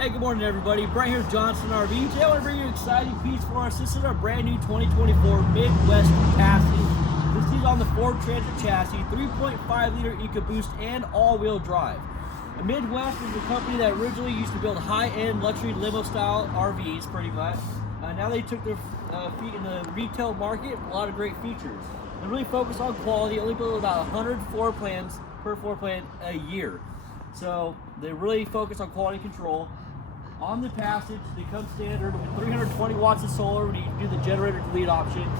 Hey, good morning everybody. Brian here with Johnson RV. Today I want to bring you an exciting piece for us. This is our brand new 2024 Midwest chassis. This is on the Ford Transit chassis, 3.5 liter EcoBoost and all-wheel drive. The Midwest is a company that originally used to build high-end luxury limo style RVs pretty much. Now they took their feet in the retail market with a lot of great features. They really focus on quality, only build about 100 floor plans per floor plan a year. So they really focus on quality control. On the Passage, they come standard with 320 watts of solar when you do the generator to lead option,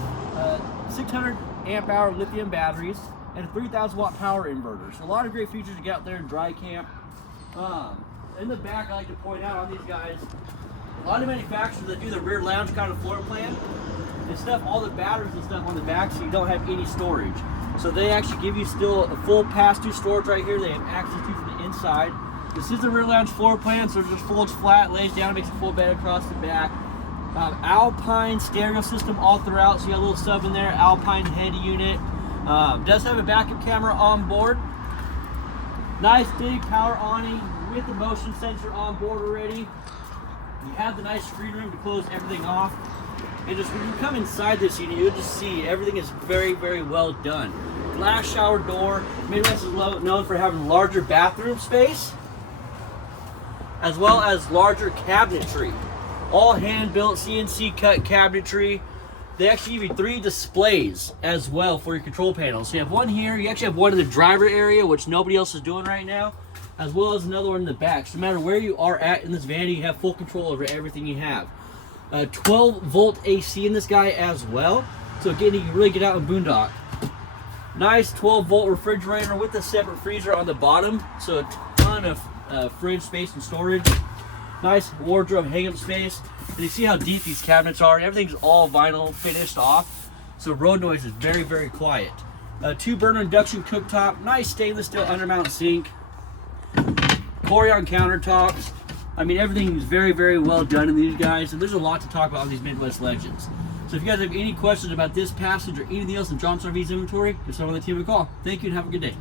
600 amp hour lithium batteries, and a 3,000 watt power inverter. So a lot of great features to get out there and dry camp. In the back, I like to point out on these guys, a lot of manufacturers that do the rear lounge kind of floor plan, they stuff all the batteries and stuff on the back so you don't have any storage. So they actually give you still a full pass-through storage right here. They have access to from the inside. This is the rear lounge floor plan, so it just folds flat, lays down, makes a full bed across the back. Alpine stereo system all throughout, so you got a little sub in there, Alpine head unit. Does have a backup camera on board. Nice big power awning with the motion sensor on board already. You have the nice screen room to close everything off. And just when you come inside this unit, you'll just see everything is very, very well done. Glass shower door. Midwest is known for having larger bathroom space, as well as larger cabinetry. All hand-built CNC cut cabinetry. They actually give you 3 displays as well for your control panels. So you have one here, you actually have one in the driver area, which nobody else is doing right now, as well as another one in the back. So no matter where you are at in this van, you have full control over everything you have. 12 volt AC in this guy as well. So again, you can really get out and boondock. Nice 12 volt refrigerator with a separate freezer on the bottom. So a ton of fridge space and storage. Nice wardrobe hang-up space. And you see how deep these cabinets are. Everything's all vinyl finished off, so road noise is very, very quiet. 2-burner induction cooktop. Nice stainless steel undermount sink. Corian countertops. I mean, everything is very, very well done in these guys, and there's a lot to talk about on these Midwest Legends. So if you guys have any questions about this Passage or anything else in Johnson RV's inventory, give someone on the team a call. Thank you and have a good day.